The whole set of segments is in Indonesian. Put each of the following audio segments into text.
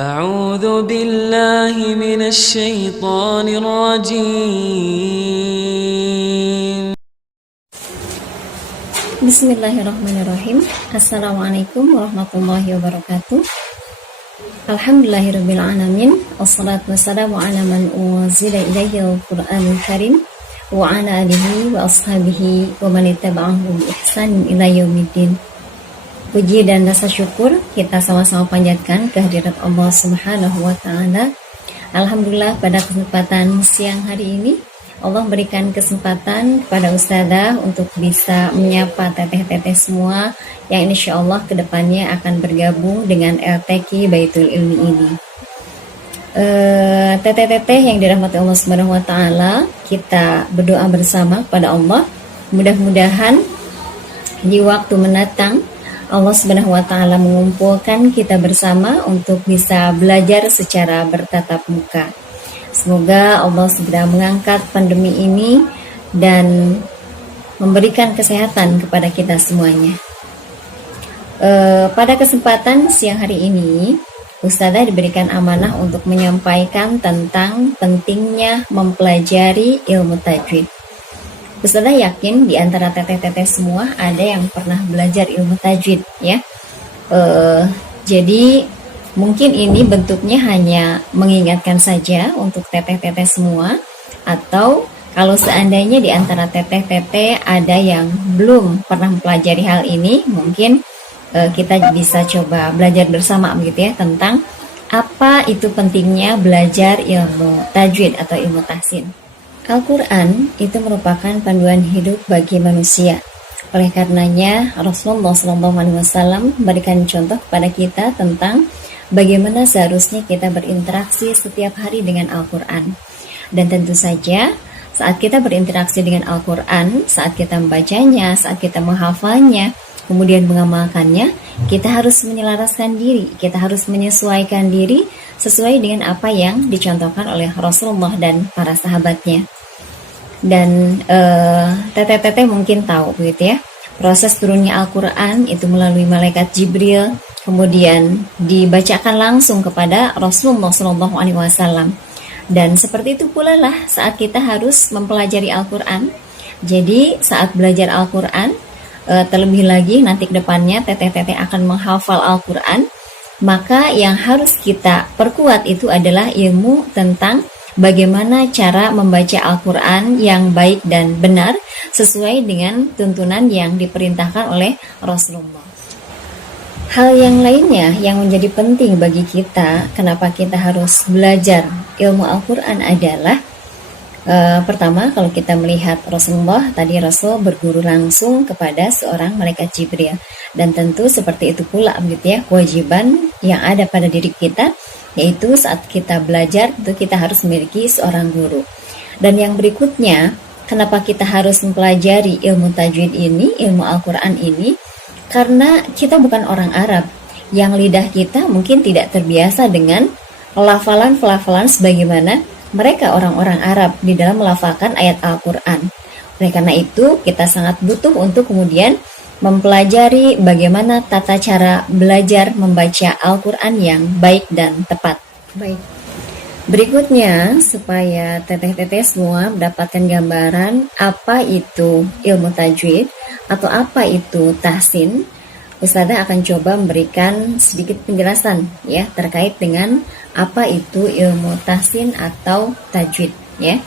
أعوذ بالله من الشيطان الرجيم. Bismillahirrahmanirrahim. Assalamualaikum warahmatullahi wabarakatuh. Alhamdulillahirrabbilalamin. Wassalatu wassalamu ala man unzila ilaihi al-Quranul Karim wa ala alihi wa ashabihi wa man ittaba'ahu bi ihsanin ila yaumiddin. Puji dan rasa syukur kita sama-sama panjatkan kehadirat Allah Subhanahu wa taala. Alhamdulillah pada kesempatan siang hari ini Allah berikan kesempatan kepada Ustazah untuk bisa menyapa teteh-teteh semua yang insya Allah kedepannya akan bergabung dengan LTQ Baitul Ilmi ini. Teteh-teteh yang dirahmati Allah Subhanahu wa taala, kita berdoa bersama kepada Allah. Mudah-mudahan di waktu mendatang Allah Subhanahu wa taala mengumpulkan kita bersama untuk bisa belajar secara bertatap muka. Semoga Allah segera mengangkat pandemi ini dan memberikan kesehatan kepada kita semuanya. Pada kesempatan siang hari ini, Ustazah diberikan amanah untuk menyampaikan tentang pentingnya mempelajari ilmu tajwid. Ustazah yakin di antara teteh-teteh semua ada yang pernah belajar ilmu tajwid, ya. Jadi mungkin ini bentuknya hanya mengingatkan saja untuk teteh-teteh semua, atau kalau seandainya di antara teteh-teteh ada yang belum pernah mempelajari hal ini, mungkin kita bisa coba belajar bersama begitu ya, tentang apa itu pentingnya belajar ilmu tajwid atau ilmu tahsin. Al-Quran itu merupakan panduan hidup bagi manusia. Oleh karenanya Rasulullah SAW memberikan contoh kepada kita tentang bagaimana seharusnya kita berinteraksi setiap hari dengan Al-Quran. Dan tentu saja saat kita berinteraksi dengan Al-Quran, saat kita membacanya, saat kita menghafalnya, kemudian mengamalkannya, kita harus menyelaraskan diri, kita harus menyesuaikan diri sesuai dengan apa yang dicontohkan oleh Rasulullah dan para sahabatnya. Dan teteh-teteh mungkin tahu begitu ya, proses turunnya Al-Quran itu melalui malaikat Jibril, kemudian dibacakan langsung kepada Rasulullah SAW. Dan seperti itu pula lah saat kita harus mempelajari Al-Quran. Jadi saat belajar Al-Quran, terlebih lagi nanti ke depannya teteh-teteh akan menghafal Al-Quran, maka yang harus kita perkuat itu adalah ilmu tentang bagaimana cara membaca Al-Quran yang baik dan benar sesuai dengan tuntunan yang diperintahkan oleh Rasulullah. Hal yang lainnya yang menjadi penting bagi kita, kenapa kita harus belajar ilmu Al-Quran adalah pertama, kalau kita melihat Rasulullah, tadi Rasul berguru langsung kepada seorang malaikat Jibril. Dan tentu seperti itu pula begitu ya, kewajiban yang ada pada diri kita, yaitu saat kita belajar itu kita harus memiliki seorang guru. Dan yang berikutnya, kenapa kita harus mempelajari ilmu tajwid ini, ilmu Al-Quran ini? Karena kita bukan orang Arab, yang lidah kita mungkin tidak terbiasa dengan pelafalan-pelafalan sebagaimana mereka orang-orang Arab di dalam melafalkan ayat Al-Quran. Oleh karena itu, kita sangat butuh untuk kemudian mempelajari bagaimana tata cara belajar membaca Al-Quran yang baik dan tepat. Baik. Berikutnya, supaya teteh-teteh semua mendapatkan gambaran apa itu ilmu tajwid atau apa itu tahsin, Ustazah akan coba memberikan sedikit penjelasan ya terkait dengan apa itu ilmu tahsin atau tajwid ya.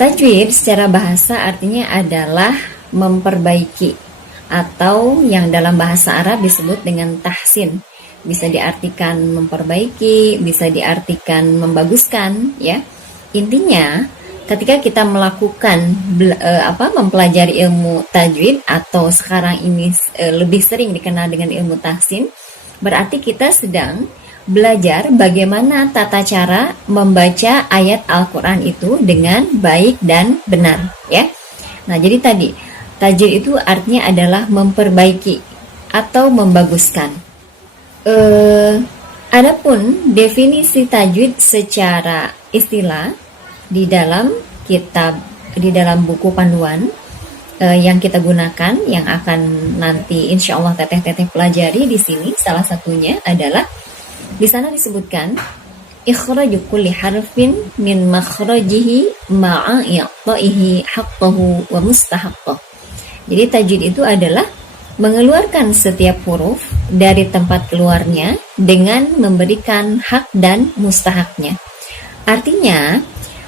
Tajwid secara bahasa artinya adalah memperbaiki, atau yang dalam bahasa Arab disebut dengan tahsin. Bisa diartikan memperbaiki, bisa diartikan membaguskan ya. Intinya ketika kita melakukan mempelajari ilmu tajwid, atau sekarang ini lebih sering dikenal dengan ilmu tahsin, berarti kita sedang belajar bagaimana tata cara membaca ayat Al-Quran itu dengan baik dan benar ya. Nah, jadi tadi tajwid itu artinya adalah memperbaiki atau membaguskan. Adapun definisi tajwid secara istilah di dalam kitab, di dalam buku panduan yang kita gunakan, yang akan nanti insya Allah teteh-teteh pelajari di sini, salah satunya adalah Di sana disebutkan ikhraju kulli harfin min makhrajihi ma'a i'ta'ihi haqqahu wa mustahaqqah. Jadi tajwid itu adalah mengeluarkan setiap huruf dari tempat keluarnya dengan memberikan hak dan mustahaknya. Artinya,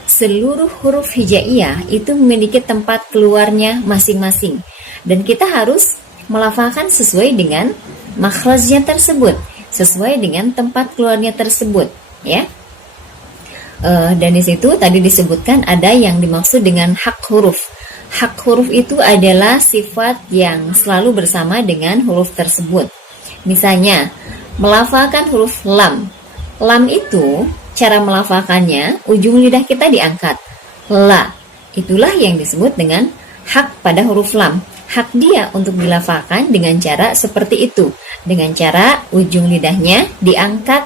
seluruh huruf hijaiyah itu memiliki tempat keluarnya masing-masing dan kita harus melafalkan sesuai dengan makhrajnya tersebut, sesuai dengan tempat keluarnya tersebut, ya. Dan di situ tadi disebutkan ada yang dimaksud dengan hak huruf. Hak huruf itu adalah sifat yang selalu bersama dengan huruf tersebut. Misalnya, melafalkan huruf lam. Lam itu cara melafalkannya ujung lidah kita diangkat. La, itulah yang disebut dengan hak pada huruf lam. Hak dia untuk dilafalkan dengan cara seperti itu, dengan cara ujung lidahnya diangkat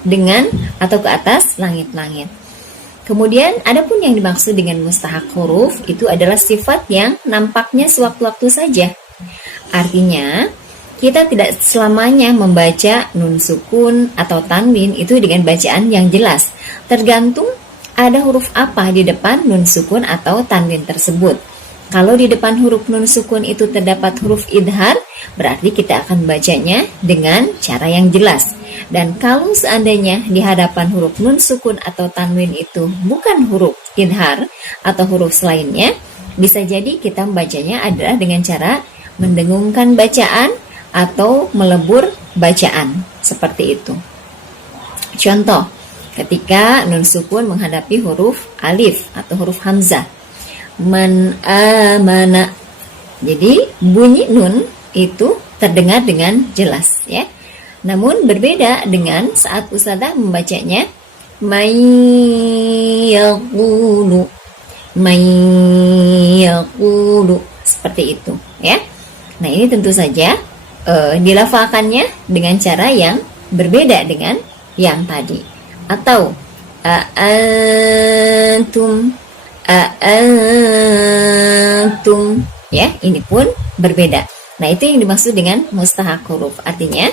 dengan atau ke atas langit-langit. Kemudian adapun yang dimaksud dengan mustahak huruf itu adalah sifat yang nampaknya sewaktu-waktu saja. Artinya, kita tidak selamanya membaca nun sukun atau tanwin itu dengan bacaan yang jelas. Tergantung ada huruf apa di depan nun sukun atau tanwin tersebut. Kalau di depan huruf nun sukun itu terdapat huruf idhar, berarti kita akan bacanya dengan cara yang jelas. Dan kalau seandainya di hadapan huruf nun sukun atau tanwin itu bukan huruf idhar atau huruf selainnya, bisa jadi kita membacanya adalah dengan cara mendengungkan bacaan atau melebur bacaan, seperti itu. Contoh, ketika nun sukun menghadapi huruf alif atau huruf hamzah, man amana. Jadi bunyi nun itu terdengar dengan jelas, ya. Namun berbeda dengan saat ustadzah membacanya mayyaqulu, mayyaqulu, seperti itu, ya. Nah, ini tentu saja dilafalkannya dengan cara yang berbeda dengan yang tadi. Atau antum, antum, ya, ini pun berbeda. Nah, itu yang dimaksud dengan mustahak huruf. Artinya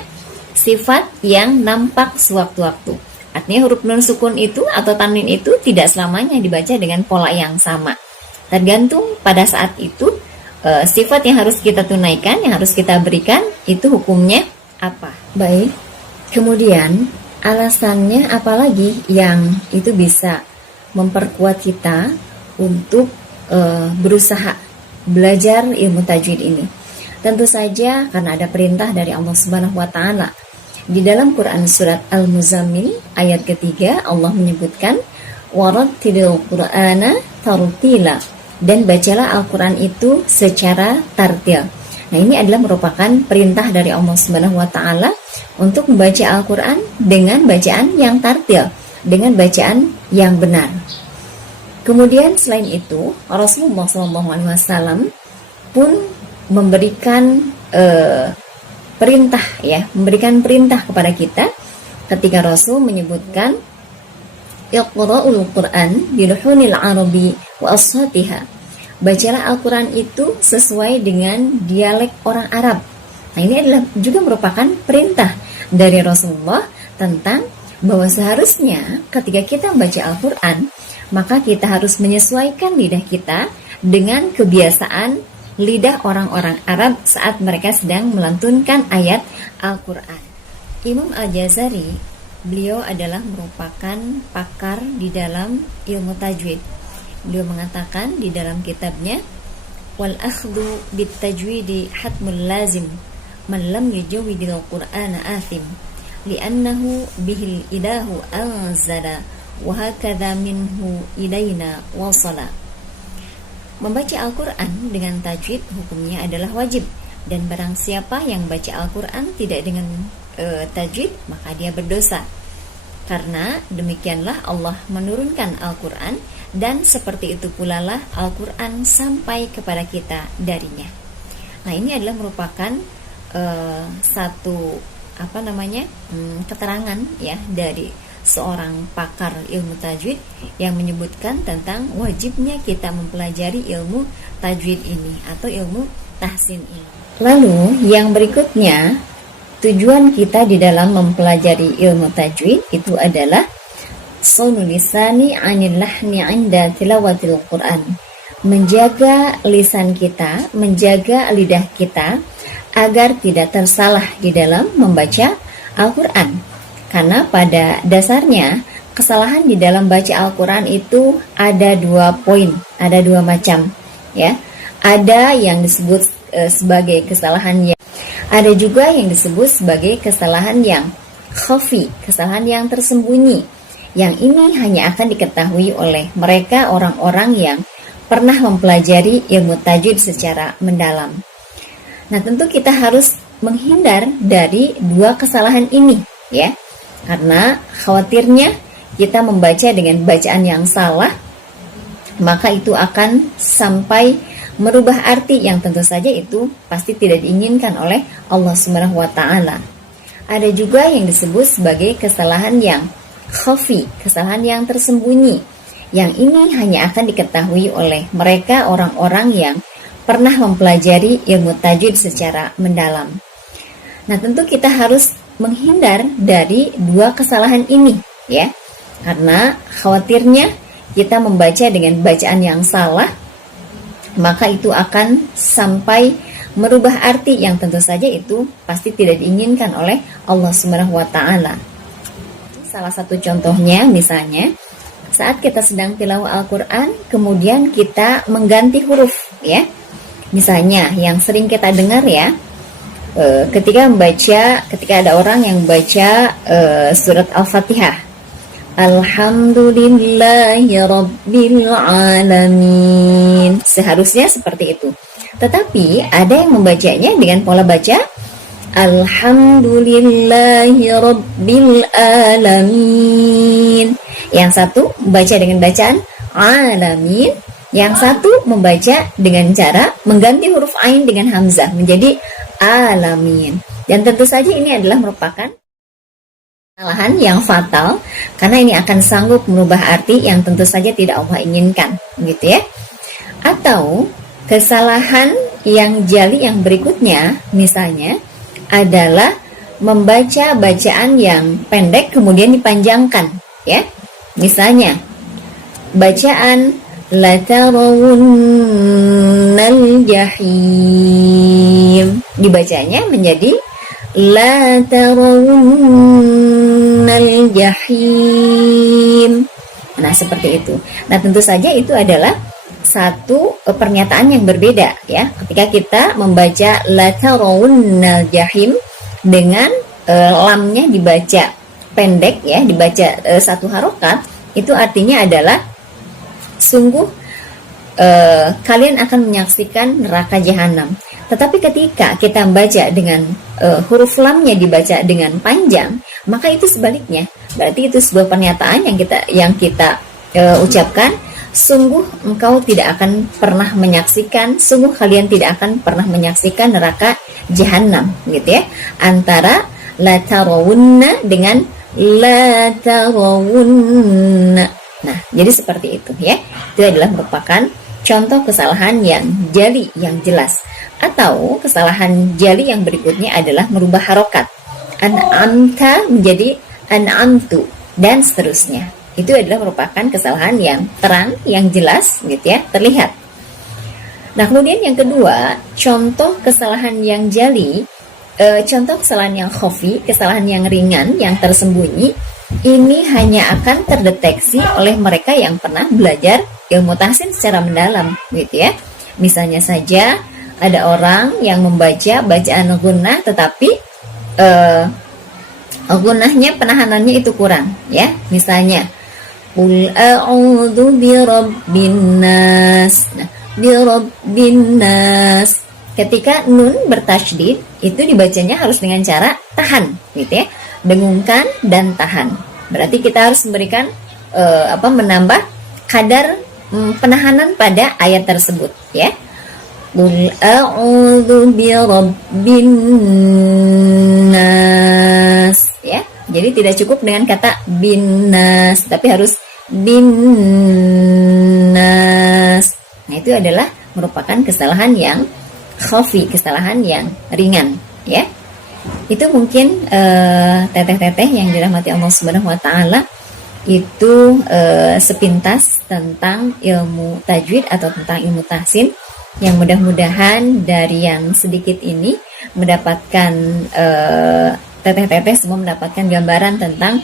sifat yang nampak sewaktu-waktu. Artinya huruf nun sukun itu atau tanwin itu tidak selamanya dibaca dengan pola yang sama. Tergantung pada saat itu sifat yang harus kita tunaikan, yang harus kita berikan itu hukumnya apa. Baik. Kemudian alasannya apalagi yang itu bisa memperkuat kita untuk berusaha belajar ilmu tajwid ini. Tentu saja karena ada perintah dari Allah Subhanahu wa taala. Di dalam Quran surat Al-Muzammil ayat ketiga Allah menyebutkan warattilil Qur'ana tartila, dan bacalah Al-Quran itu secara tartil. Nah, ini adalah merupakan perintah dari Allah Subhanahu wa taala untuk membaca Al-Quran dengan bacaan yang tartil, dengan bacaan yang benar. Kemudian selain itu, Rasulullah SAW pun memberikan perintah, ya, memberikan perintah kepada kita ketika Rasul menyebutkan Iqra'ul Qur'an biluhunil arabi wa ashatiha. Bacalah Al-Quran itu sesuai dengan dialek orang Arab. Nah, ini adalah juga merupakan perintah dari Rasulullah tentang bahwa seharusnya ketika kita membaca Al-Quran, maka kita harus menyesuaikan lidah kita dengan kebiasaan lidah orang-orang Arab saat mereka sedang melantunkan ayat Al-Quran. Imam Al-Jazari, beliau adalah merupakan pakar di dalam ilmu tajwid. Beliau mengatakan di dalam kitabnya, wal akhdhu bit tajwidi hatmul lazim man lam yujawwidil qur'ana athim li'annahu bihil ilahu anzala wa hakadha minhu ilaina wasala. Membaca Al-Quran dengan tajwid hukumnya adalah wajib, dan barang siapa yang baca Al-Quran tidak dengan tajwid maka dia berdosa. Karena demikianlah Allah menurunkan Al-Quran, dan seperti itu pula lah Al-Quran sampai kepada kita darinya. Nah, ini adalah merupakan satu keterangan, ya, dari seorang pakar ilmu tajwid yang menyebutkan tentang wajibnya kita mempelajari ilmu tajwid ini atau ilmu tahsin ini. Lalu yang berikutnya tujuan kita di dalam mempelajari ilmu tajwid itu adalah sonu lisani 'anil lahni 'inda tilawatil Qur'an. Menjaga lisan kita, menjaga lidah kita agar tidak tersalah di dalam membaca Al-Qur'an. Karena pada dasarnya kesalahan di dalam baca Al-Qur'an itu ada 2 poin, ada 2 macam, ya. Ada yang disebut sebagai kesalahan yang ada juga yang disebut sebagai kesalahan yang khafi, kesalahan yang tersembunyi. Yang ini hanya akan diketahui oleh mereka orang-orang yang pernah mempelajari ilmu tajwid secara mendalam. Nah, tentu kita harus menghindar dari 2 kesalahan ini, ya. Karena khawatirnya kita membaca dengan bacaan yang salah, maka itu akan sampai merubah arti yang tentu saja itu pasti tidak diinginkan oleh Allah Subhanahu wa taala. Ada juga yang disebut sebagai kesalahan yang khafi, kesalahan yang tersembunyi. Yang ini hanya akan diketahui oleh mereka orang-orang yang pernah mempelajari ilmu tajwid secara mendalam. Nah, tentu kita harus menghindar dari 2 kesalahan ini, ya. Karena khawatirnya kita membaca dengan bacaan yang salah, maka itu akan sampai merubah arti yang tentu saja itu pasti tidak diinginkan oleh Allah Subhanahu wa taala. Salah satu contohnya misalnya saat kita sedang tilawah Al-Qur'an kemudian kita mengganti huruf, ya. Misalnya yang sering kita dengar, ya, ketika ada orang yang membaca surat Al-Fatihah, Alhamdulillahi Rabbil Alamin. Seharusnya seperti itu. Tetapi ada yang membacanya dengan pola baca Alhamdulillahi Rabbil Alamin. Yang satu membaca dengan bacaan Alamin. Yang satu membaca dengan cara mengganti huruf Ain dengan Hamzah menjadi Alamin. Dan tentu saja ini adalah merupakan kesalahan yang fatal karena ini akan sanggup merubah arti yang tentu saja tidak Allah inginkan, gitu ya. Atau kesalahan yang jali yang berikutnya misalnya adalah membaca bacaan yang pendek kemudian dipanjangkan, ya. Misalnya bacaan la tarawunnal jahim dibacanya menjadi la tarawunnal jahim. Nah, seperti itu. Nah, tentu saja itu adalah satu pernyataan yang berbeda, ya. Ketika kita membaca la tarawunnal jahim dengan lamnya dibaca pendek, ya, dibaca 1 harokat, itu artinya adalah sungguh kalian akan menyaksikan neraka jahanam. Tetapi ketika kita membaca dengan huruf lamnya dibaca dengan panjang, maka itu sebaliknya. Berarti itu sebuah pernyataan yang kita ucapkan, sungguh engkau tidak akan pernah menyaksikan, sungguh kalian tidak akan pernah menyaksikan neraka jahanam, gitu ya. Antara la tarawunna dengan la tarawunna. Nah, jadi seperti itu, ya. Itu adalah merupakan contoh kesalahan yang jali, yang jelas. Atau kesalahan jali yang berikutnya adalah merubah harokat. An'amta menjadi an'amtu dan seterusnya. Itu adalah merupakan kesalahan yang terang, yang jelas, gitu ya, terlihat. Nah, kemudian yang kedua, contoh kesalahan yang jali, contoh kesalahan yang khafi, kesalahan yang ringan, yang tersembunyi, ini hanya akan terdeteksi oleh mereka yang pernah belajar ilmu tahsin secara mendalam, gitu ya. Misalnya saja ada orang yang membaca bacaan gunnah, tetapi gunnahnya penahanannya itu kurang, ya. Misalnya Qul a'udzu birabbin nas. Nah, birabbin nas. Ketika nun bertasydid itu dibacanya harus dengan cara tahan, gitu ya. Dengungkan dan tahan. Berarti kita harus memberikan menambah kadar penahanan pada ayat tersebut, ya. Qul a'udzu birabbin nas, ya. Jadi tidak cukup dengan kata binas, tapi harus binnas. Nah, itu adalah merupakan kesalahan yang khafi, kesalahan yang ringan, ya. Itu mungkin teteh-teteh yang dirahmati Allah Subhanahu wa taala, itu sepintas tentang ilmu tajwid atau tentang ilmu tahsin, yang mudah-mudahan dari yang sedikit ini mendapatkan teteh-teteh semua mendapatkan gambaran tentang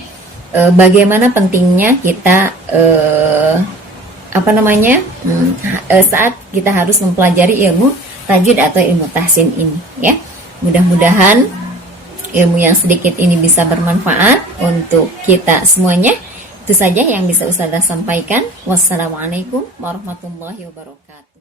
bagaimana pentingnya kita saat kita harus mempelajari ilmu tajwid atau ilmu tahsin ini, ya. Mudah-mudahan ilmu yang sedikit ini bisa bermanfaat untuk kita semuanya. Itu saja yang bisa Ustazah sampaikan. Wassalamualaikum warahmatullahi wabarakatuh.